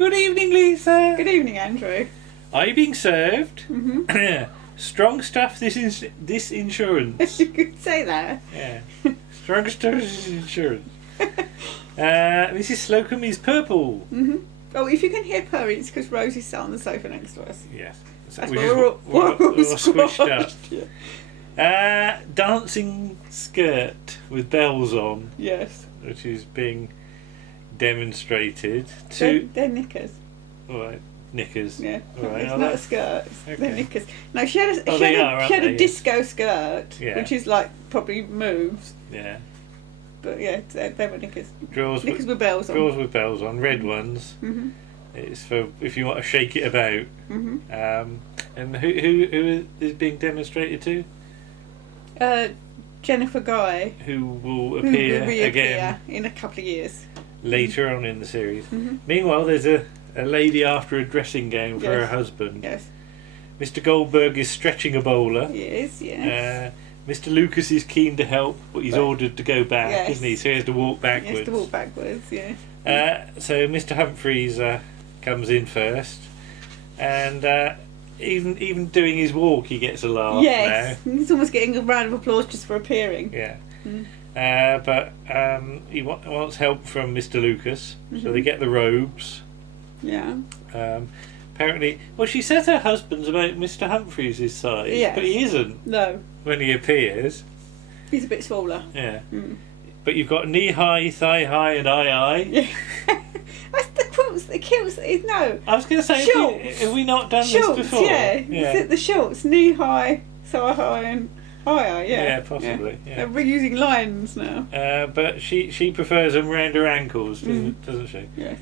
Good evening, Lisa. Good evening, Andrew. Are you being served? Mm-hmm. Strong stuff. This insurance. You could say that. Yeah. Strong stuff. This insurance. Mrs. Slocum is purple. Mm-hmm. Oh, if you can hear purring, it's because Rosie's sat on the sofa next to us. Yes. That's Which why is we're all squished up. Yeah. Dancing skirt with bells on, Yes. which is being demonstrated They're to. knickers. All right, knickers. Yeah. All right, It's oh, not a that's- skirt. They're okay. knickers. No, she had a, Oh, she they had are, a, she had aren't a they? disco skirt, Yeah. which is like probably moves. Yeah. But yeah, they were knickers. Drawers Knickers with bells on. Drawers with bells on, red ones. Mm-hmm. It's for if you want to shake it about. Mm-hmm. And who is being demonstrated to? Jennifer Guy, Who will who appear will reappear again in a couple of years. later on in the series. Mm-hmm. Meanwhile, there's a lady after a dressing gown for her Yes. husband. Yes, Mr. Goldberg is stretching a bowler. he is. Yes. Mr. Lucas is keen to help, but he's But- ordered to go back, Yes. isn't he? So he has to walk He has backwards. to walk backwards. Yeah. So Mr. Humphreys comes in first, and even doing his walk, he gets a laugh Yes, he's almost getting a round of applause just for appearing. now. Yeah. Mm. But he wants help from Mr. Lucas, so Mm-hmm. they get the robes. Yeah. Apparently, well, she says her husband's about Mr. Humphreys' size, Yes. but he isn't No, when he appears. he's a bit smaller. Yeah. Mm. But you've got knee high, thigh high, and eye. Yeah. That's the quilts. The kilts. No. I was going to say, Shorts. have we not done Shorts. this before? Yeah. The shorts, knee high, thigh high, and higher. Yeah. Yeah, possibly. Yeah. They're reusing lines now. But she prefers them round her ankles, doesn't she? Yes.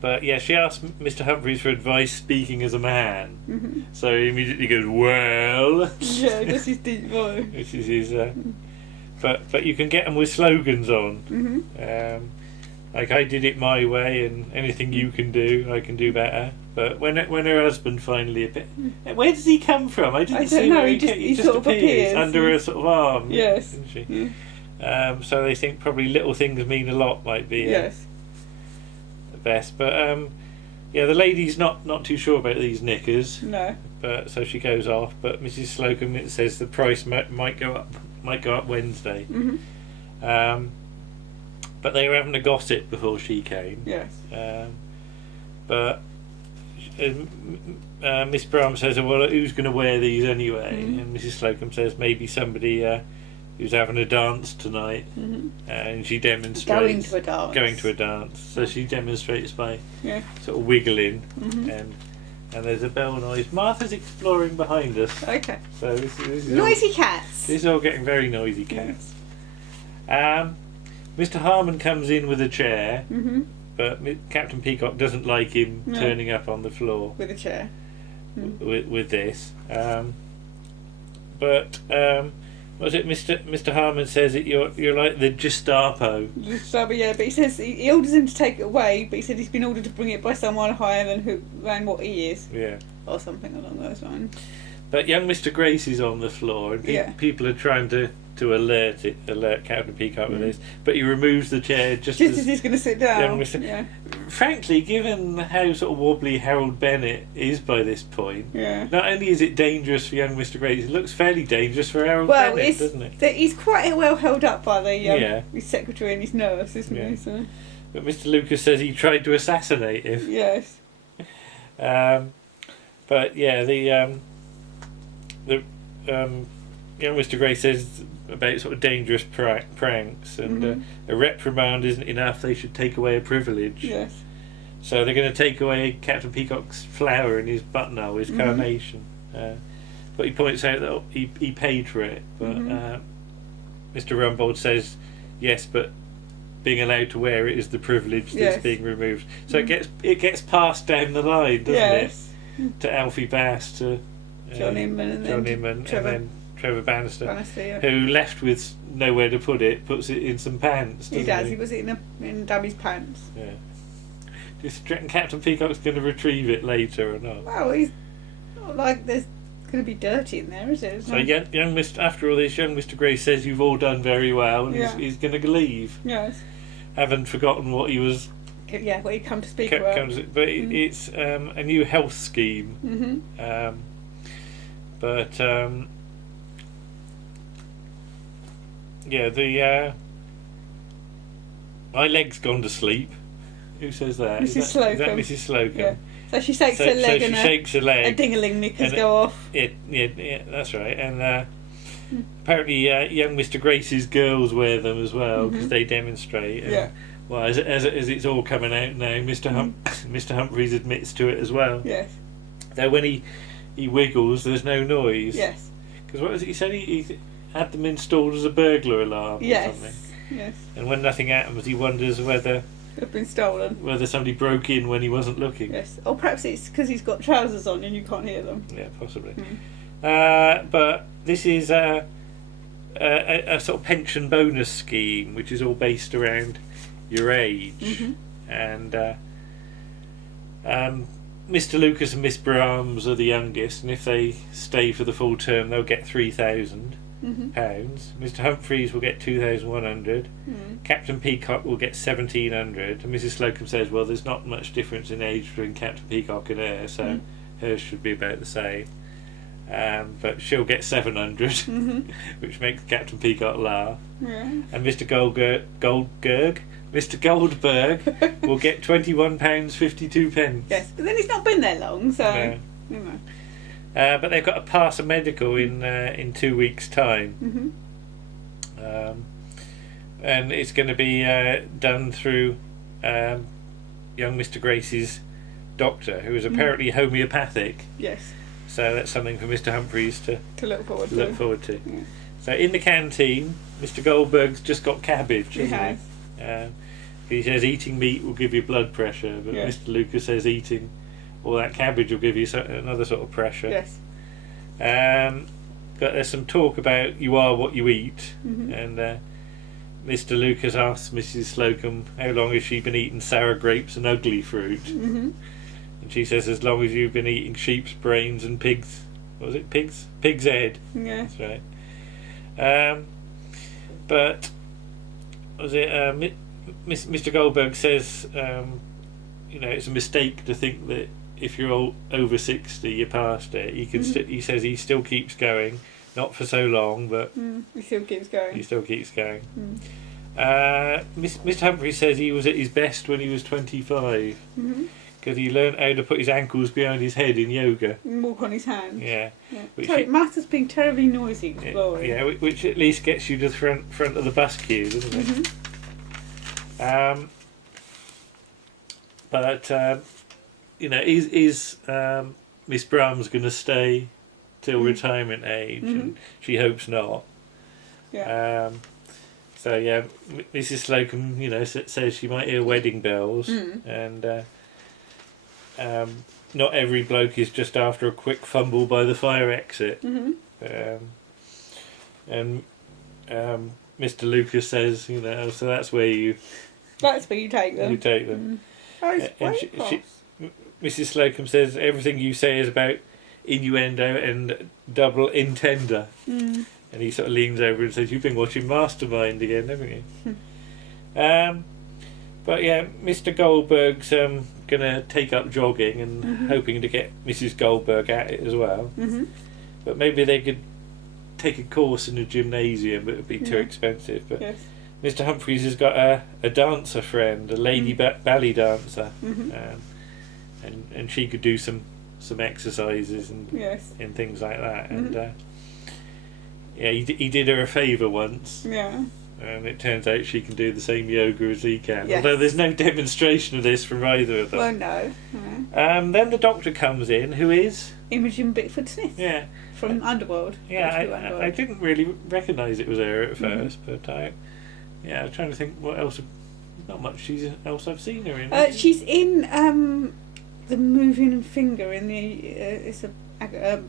But yeah, she asked Mr. Humphreys for advice speaking as a man. Mm-hmm. So he immediately goes, well. Yeah, that's his deep voice. Which is his. But you can get them with slogans on. Mm-hmm. Like, I did it my way, and anything you can do, I can do better. But when her husband finally appears, where does he come from? I didn't I see don't know, where he just sort of appears appears. under her sort of arm. Yes. Isn't she? Yeah. So they think probably little things mean a lot might be Yes. the best. But yeah, the lady's not too sure about these knickers. No. But so she goes off. But Mrs. Slocum says the price might go up Wednesday. Mm-hmm. But they were having a gossip before she came. Yes. But Miss Bram says, well, who's going to wear these anyway? Mm-hmm. And Mrs. Slocum says, maybe somebody who's having a dance tonight. Mm-hmm. And she demonstrates. Going to a dance. So she demonstrates by sort of wiggling. Mm-hmm. And there's a bell noise. Martha's exploring behind us. Okay. So this is Noisy cats. This is all getting very noisy cats. Mr. Harmon comes in with a chair, Mm-hmm. but Captain Peacock doesn't like him turning up on the floor With a chair. with this. But was it Mr. Harmon says that you're like the Gestapo? So, yeah, but he says he orders him to take it away, but he said he's been ordered to bring it by someone higher than what he is. Yeah. Or something along those lines. But young Mr. Grace is on the floor, and people are trying to alert Captain Peacock with this, but he removes the chair just as he's going to sit down. young Mr. Yeah. Frankly, given how sort of wobbly Harold Bennett is by this point, Yeah. not only is it dangerous for young Mr. Grace, it looks fairly dangerous for Harold Bennett, doesn't it? He's quite well held up by the Yeah. his secretary and his nurse, isn't Yeah. he? So. But Mr. Lucas says he tried to assassinate him. Yes. But yeah, the young Mr. Gray says about sort of dangerous pranks, and a reprimand isn't enough. They should take away a privilege. Yes. So they're going to take away Captain Peacock's flower in his buttonhole, his carnation. But he points out that he paid for it. But Mr. Rumbold says, yes, but being allowed to wear it is the privilege that's being removed. So it gets passed down the line, doesn't it? To Alfie Bass, to John Inman, and then Trevor Bannister, yeah. who left with nowhere to put it, puts it in some pants. He does. He puts it in Dabby's pants. Yeah. Do you reckon Captain Peacock's going to retrieve it later or not? Well, he's not like there's going to be dirty in there, is it? So young Mr. After all this, young Mr. Gray says you've all done very well, and he's going to leave. Yes. Haven't forgotten what he was What he come to speak about. But it's a new health scheme. Mm-hmm. My leg's gone to sleep. Who says that? Mrs. Slocum. Is that Mrs. Slocum? Yeah. So she shakes her leg and shakes her leg. A ding-a-ling knickers go off. Yeah, that's right. And apparently young Mr. Grace's girls wear them as well because they demonstrate. And, well, as it's all coming out now, Mr. Humphreys admits to it as well. Yes. Though when he wiggles, there's no noise. Yes. Because what was it? He said he had them installed as a burglar alarm or something. Yes. And when nothing happens, he wonders whether they've been stolen. Whether somebody broke in when he wasn't looking. Yes. Or perhaps it's because he's got trousers on and you can't hear them. Yeah, possibly. But this is a sort of pension bonus scheme, which is all based around your age. And Mr. Lucas and Miss Brahms are the youngest, and if they stay for the full term, they'll get £3,000. Mr. Humphreys will get 2,100. Captain Peacock will get 1,700. And Mrs. Slocum says, well, there's not much difference in age between Captain Peacock and her, so hers should be about the same. But she'll get 700, which makes Captain Peacock laugh. And Mr. Mr. Goldberg will get £21.52. Yes, but then he's not been there long, so you know. But they've got to pass a medical in 2 weeks' time, and it's going to be done through young Mr. Grace's doctor, who is apparently homeopathic. Yes. So that's something for Mr. Humphreys to look forward to. Yeah. So in the canteen, Mr. Goldberg's just got cabbage. He has. He says eating meat will give you blood pressure, but Mr. Lucas says eating all that cabbage will give you another sort of pressure. Yes. But there's some talk about you are what you eat, and Mr. Lucas asks Mrs. Slocum how long has she been eating sour grapes and ugly fruit, and she says as long as you've been eating sheep's brains and pigs. What was it? Pig's head. Yeah. That's right. But was it Mr. Goldberg says it's a mistake to think that if you're all over 60 you're past it. You can he says he still keeps going, not for so long, but he still keeps going. Mr. Humphrey says he was at his best when he was 25 because he learned how to put his ankles behind his head in yoga and walk on his hands. Matt's being terribly noisy exploring. Yeah, which at least gets you to the front of the bus queue, doesn't it? But is Miss Brahms going to stay till retirement age? And she hopes not. Yeah. Mrs. Slocum, says she might hear wedding bells, and not every bloke is just after a quick fumble by the fire exit. And Mr. Lucas says, so that's where you take them. You take them. And Mrs. Slocum says everything you say is about innuendo and double intender. And he sort of leans over and says, you've been watching Mastermind again, haven't you? But yeah, Mr. Goldberg's going to take up jogging and hoping to get Mrs. Goldberg at it as well. But maybe they could take a course in a gymnasium, but it would be too expensive. But Mr. Humphreys has got a dancer friend, a lady ballet dancer, and she could do some exercises and things like that. And he did her a favour once. Yeah. And it turns out she can do the same yoga as he can. Yes. Although there's no demonstration of this from either of them. Well, no. Then the doctor comes in, who is Imogen Bickford-Smith. Yeah. From Underworld. Yeah, I didn't really recognise it was her at first, but I was trying to think what else. Not much else I've seen her in. She's in the Moving Finger in the it's a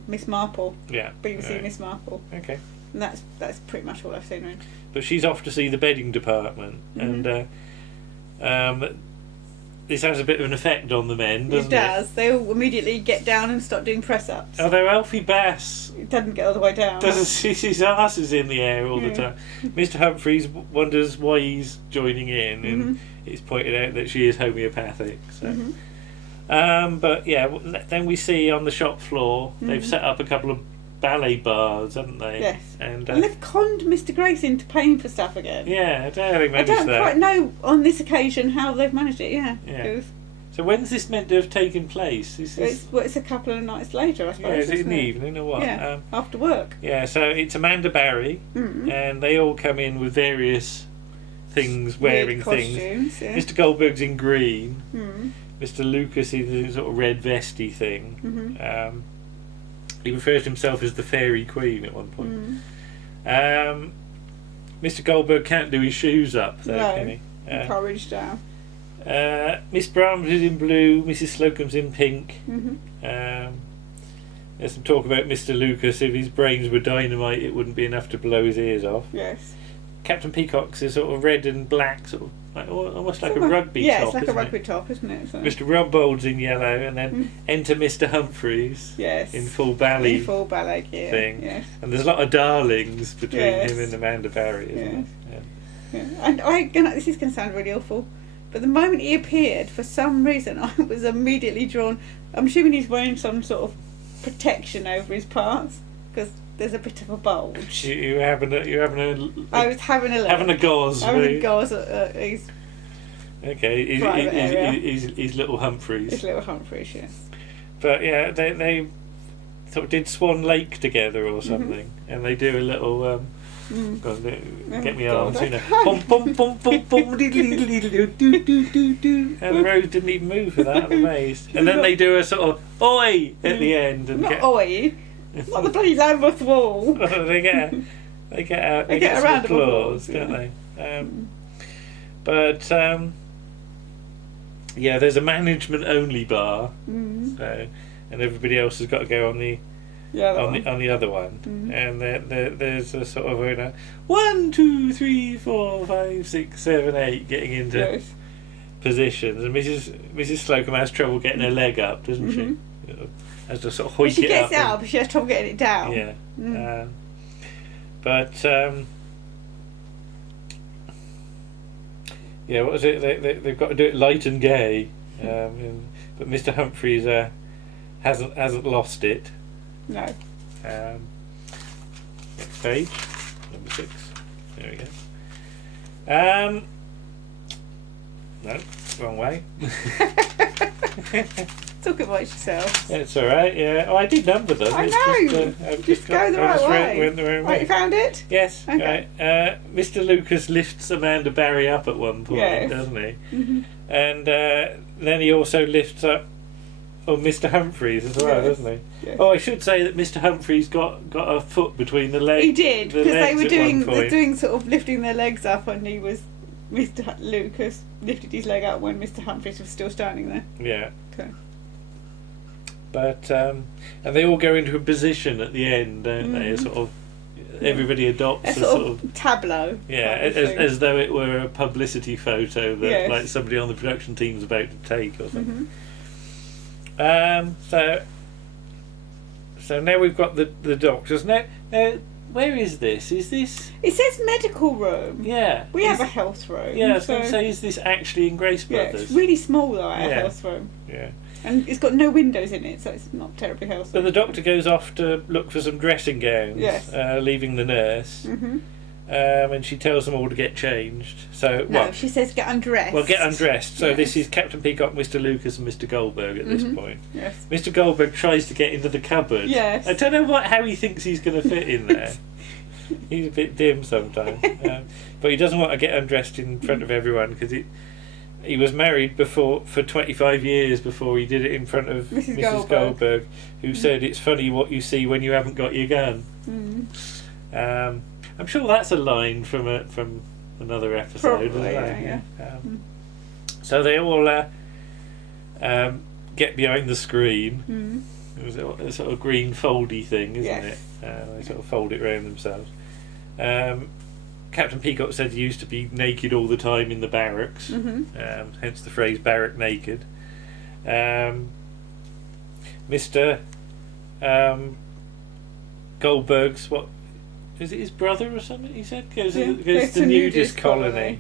Miss Marple. Yeah. BBC Miss Marple. Okay. And that's pretty much all I've seen her in. But she's off to see the bedding department, and this has a bit of an effect on the men, doesn't it? It does. They all immediately get down and start doing press-ups. Although Alfie Bass doesn't get all the way down. His arse is in the air all the time. Mr. Humphreys wonders why he's joining in, and it's pointed out that she is homeopathic. So. Mm-hmm. But yeah, then we see on the shop floor they've set up a couple of ballet bars, haven't they? Yes. And they've conned Mr. Grace into paying for stuff again. yeah, I don't know how they I managed don't that. quite know on this occasion how they've managed it. Yeah. Yeah. So when's this meant to have taken place? It's a couple of nights later, I suppose. Yeah, is it in the isn't it? evening or what? Yeah, after work. Yeah, so it's Amanda Barry, and they all come in with various things, wearing Weird things. costumes, yeah. Mr. Goldberg's in green. Mm. Mr. Lucas is in a sort of red vesty thing. Mm-hmm. He refers to himself as the Fairy Queen at one point. Mr. Goldberg can't do his shoes up, though, can he? Can't reach down. Miss Brahms is in blue, Mrs. Slocum's in pink. Mm-hmm. There's some talk about Mr. Lucas. If his brains were dynamite, it wouldn't be enough to blow his ears off. Yes. Captain Peacock's is sort of red and black, sort of almost like a rugby top. Yeah, it's like a isn't rugby it? top, isn't it? So. Mr. Rumbold's in yellow, and then enter Mr. Humphreys. Yes. In full ballet. In full ballet gear. Thing. Yes. And there's a lot of darlings between Yes. him and Amanda Barry, isn't Yes. there? Yeah. And this is going to sound really awful, but the moment he appeared, for some reason, I was immediately drawn. I'm assuming he's wearing some sort of protection over his parts, because there's a bit of a bulge. You're having a I was having a look. having a gauze. Having a gauze at his Okay, private area. he's little Humphreys. His little Humphreys, yes. But yeah, they sort of did Swan Lake together or something, and they do a little. Get me God, arms, I you know. can't. Bum, bum, bum, bum, bum, do. And Rose didn't even move for that. I'm amazed. And then they do a sort of oi at the end, and Not oi. Not the bloody Lambeth Wall. they get a some round of applause, applause, don't they? But yeah, there's a management only bar, so, and everybody else has got to go on the on the other one, and there's a sort of 1, 2, 3, 4, 5, 6, 7, 8 getting into positions, and Mrs. Slocum has trouble getting her leg up, doesn't she? Has to sort of hoist She it gets up. it up, but she has trouble getting it down. Yeah. But yeah, what was it? They've got to do it light and gay, but Mr. Humphreys hasn't lost it. No. Next page, number 6. There we go. No, wrong way. Talk about yourself. It's all right. Yeah. Oh, I did number them. I It's know. I've Just go the I right just way. went the wrong Right, way. you found it? Yes. Okay. Right. Mr. Lucas lifts Amanda Barry up at one point, Yes. doesn't he? Mm-hmm. And then he also lifts up Mr. Humphreys as well, Yes. doesn't he? Yes. Oh, I should say that Mr. Humphreys got a foot between the legs. He did, the because they legs were at doing one point. doing sort of lifting their legs up, and Mr. Lucas lifted his leg up when Mr. Humphreys was still standing there. Yeah. Okay. But and they all go into a position at the end, don't they? Sort of everybody adopts A a sort of tableau. yeah, kind of thing. as though it were a publicity photo that Yes. like somebody on the production team's about to take or something. So now we've got the doctors. Now where is this? Is this? It says medical room. Yeah. We have a health room. Yeah, I was so, going to say, is this actually in Grace yeah, Brothers? it's really small though, our Yeah. health room. Yeah. And it's got no windows in it, so it's not terribly healthy. But the doctor goes off to look for some dressing gowns, Yes. leaving the nurse, and she tells them all to get changed. So, No, she says get undressed. well, get undressed. So Yes. this is Captain Peacock, Mr. Lucas, and Mr. Goldberg at this point. Yes. Mr. Goldberg tries to get into the cupboard. Yes. I don't know how he thinks he's going to fit in there. He's a bit dim sometimes, but he doesn't want to get undressed in front of everyone because he was married for 25 years before he did it in front of Mrs. Goldberg, who said it's funny what you see when you haven't got your gun. I'm sure that's a line from another episode. Probably, isn't it? yeah. So they all get behind the screen. It was a sort of green foldy thing, isn't Yes. it? They sort of fold it around themselves. Captain Peacock said he used to be naked all the time in the barracks, hence the phrase barrack naked. Mr. Goldberg's, what is it, his brother or something? He said goes to the nudist colony.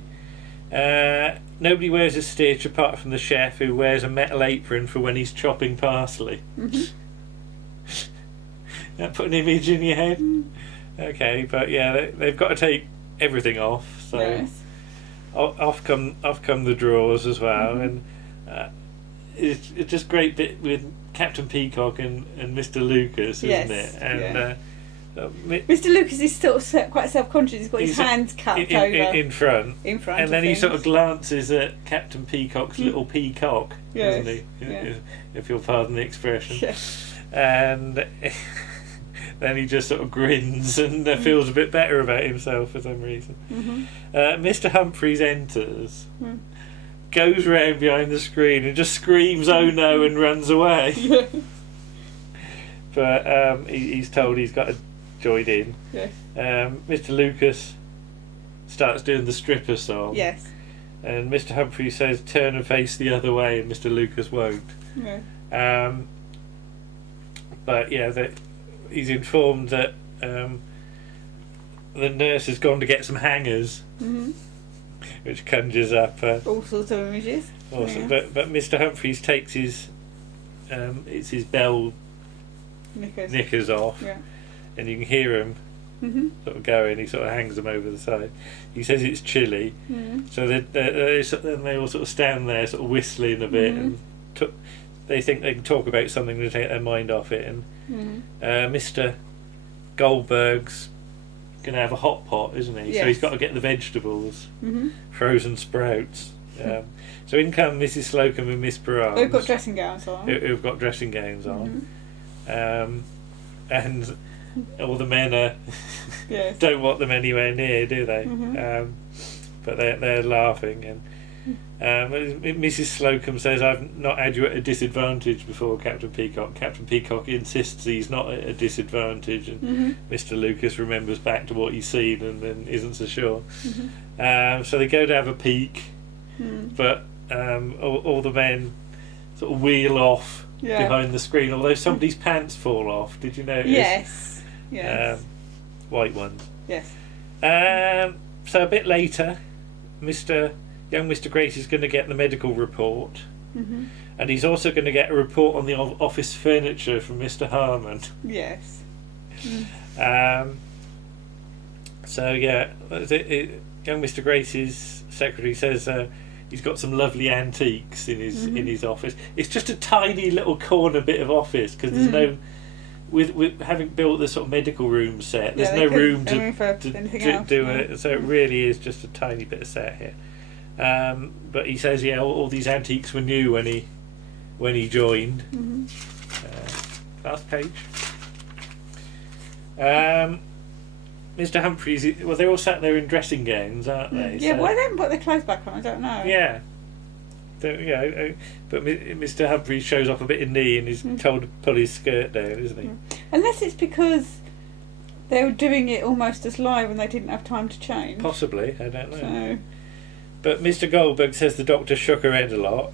nobody wears a stitch apart from the chef, who wears a metal apron for when he's chopping parsley. That put an image in your head? Okay, but yeah, they've got to take everything off. So Yes. off come the drawers as well, and it's just great bit with Captain Peacock and Mr. Lucas, isn't Yes, it? And Mr. Lucas is still quite self-conscious. He's got his hands cupped over in front, and then he things. sort of glances at Captain Peacock's little peacock, Yes, doesn't he? yeah. If you'll pardon the expression. Yes. And then he just sort of grins and feels a bit better about himself for some reason. Mr. Humphreys enters, goes round behind the screen and just screams "Oh no!" and runs away. But he's told he's got to join in. Yes. Mr. Lucas starts doing the stripper song. Yes. And Mr. Humphreys says turn and face the other way, and Mr. Lucas won't. Yeah. But yeah, he's informed that the nurse has gone to get some hangers, which conjures up all sorts of images. awesome. Yeah. But Mr. Humphreys takes his it's his bell knickers off, Yeah. and you can hear him sort of going. He sort of hangs them over the side. He says it's chilly, so then they all sort of stand there, sort of whistling a bit, and they think they can talk about something to take their mind off it. And Mr. Goldberg's going to have a hot pot, isn't he? Yes. So he's got to get the vegetables, frozen sprouts. So in come Mrs. Slocum and Miss Barnes. They've got dressing gowns on. Who've got dressing gowns on. And all the men Yes. don't want them anywhere near, do they? But they're laughing, and Mrs. Slocum says, "I've not had you at a disadvantage before, Captain Peacock." Captain Peacock insists he's not at a disadvantage, and Mr. Lucas remembers back to what he's seen and then isn't so sure. So they go to have a peek, but all the men sort of wheel off behind the screen, although somebody's pants fall off. Did you notice? Yes. Yes. White ones. Yes. So a bit later, young Mr. Grace is going to get the medical report, and he's also going to get a report on the office furniture from Mr. Harmon. Yes. So yeah, young Mr. Grace's secretary says he's got some lovely antiques in his office. It's just a tiny little corner bit of office because there's no. With having built the sort of medical room set, there's no room to do it. So it really is just a tiny bit of set here. But he says, yeah, all these antiques were new when he joined. Last page. Mr. Humphreys, well, they're all sat there in dressing gowns, aren't they? Yeah, so, why they haven't put their clothes back on, I don't know. Yeah. But Mr. Humphreys shows off a bit of knee and he's told to pull his skirt down, isn't he? Unless it's because they were doing it almost as live and they didn't have time to change. Possibly, I don't know. So. But Mr. Goldberg says the doctor shook her head a lot.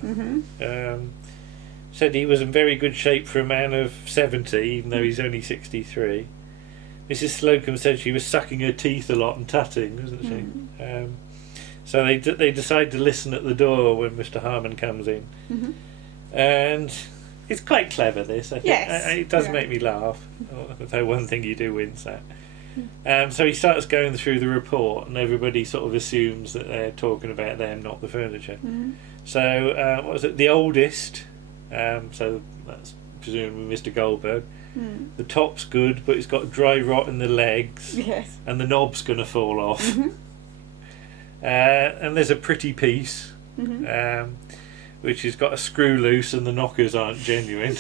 Said he was in very good shape for a man of 70, even though he's only 63. Mrs. Slocum said she was sucking her teeth a lot and tutting, wasn't she? So they decide to listen at the door when Mr. Harmon comes in. And it's quite clever, this. I think. Yes. It does make me laugh, although one thing you do wince at. So he starts going through the report, and everybody sort of assumes that they're talking about them, not the furniture. So, what was it? The oldest, so that's presumably Mr. Goldberg. The top's good, but it's got dry rot in the legs. Yes. And the knob's going to fall off. And there's a pretty piece, which has got a screw loose and the knockers aren't genuine.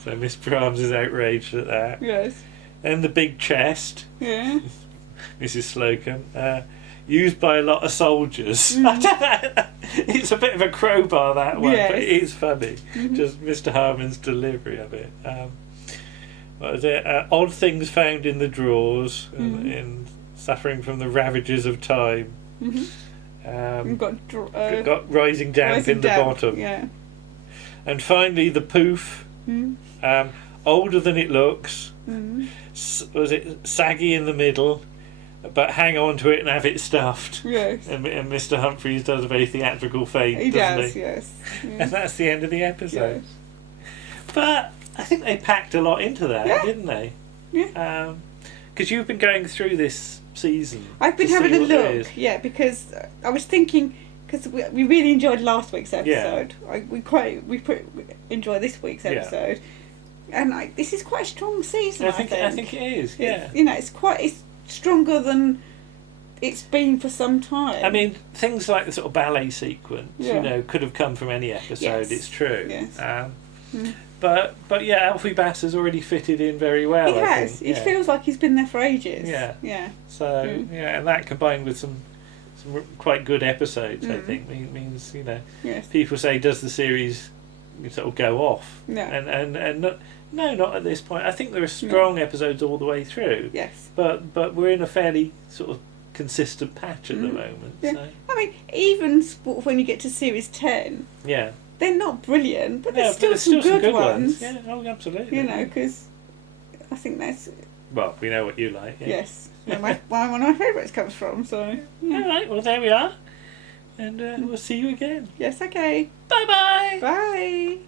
So Miss Brahms is outraged at that. Yes. And the big chest, Yeah. Mrs. Slocum, used by a lot of soldiers. It's a bit of a crowbar, that one, but it is funny. Just Mr. Harmon's delivery of it. What was it? Odd things found in the drawers and suffering from the ravages of time. Got rising damp in the bottom. Yeah. And finally, the poof. Older than it looks. Was it saggy in the middle? but hang on to it and have it stuffed. Yes. And Mr. Humphreys does a very theatrical fade, He doesn't does, he? yes. And that's the end of the episode. Yes. But I think they packed a lot into that, Yeah. didn't they? Yeah. Because you've been going through this season. I've been to having see a what there look, is. yeah, because I was thinking, because we really enjoyed last week's episode. We enjoy this week's episode, and this is quite a strong season. I think it is. Yeah. It's stronger than it's been for some time. I mean, things like the sort of ballet sequence, could have come from any episode. Yes. It's true. Yes. But yeah, Alfie Bass has already fitted in very well. He I has. think. It feels like he's been there for ages. Yeah. Yeah. So and that combined with some quite good episodes, I think, means Yes. people say, does the series sort of go off? No. And not at this point. I think there are strong episodes all the way through. Yes. But we're in a fairly sort of consistent patch at the moment. Yeah. So. I mean, even when you get to series 10, Yeah. they're not brilliant, but Yeah, there's still, some good ones. Yeah, absolutely. Because I think that's... Well, we know what you like. Yeah. Yes. Where one of my favourites comes from, so... Yeah. All right, well, there we are. And we'll see you again. Yes, okay. Bye-bye. Bye.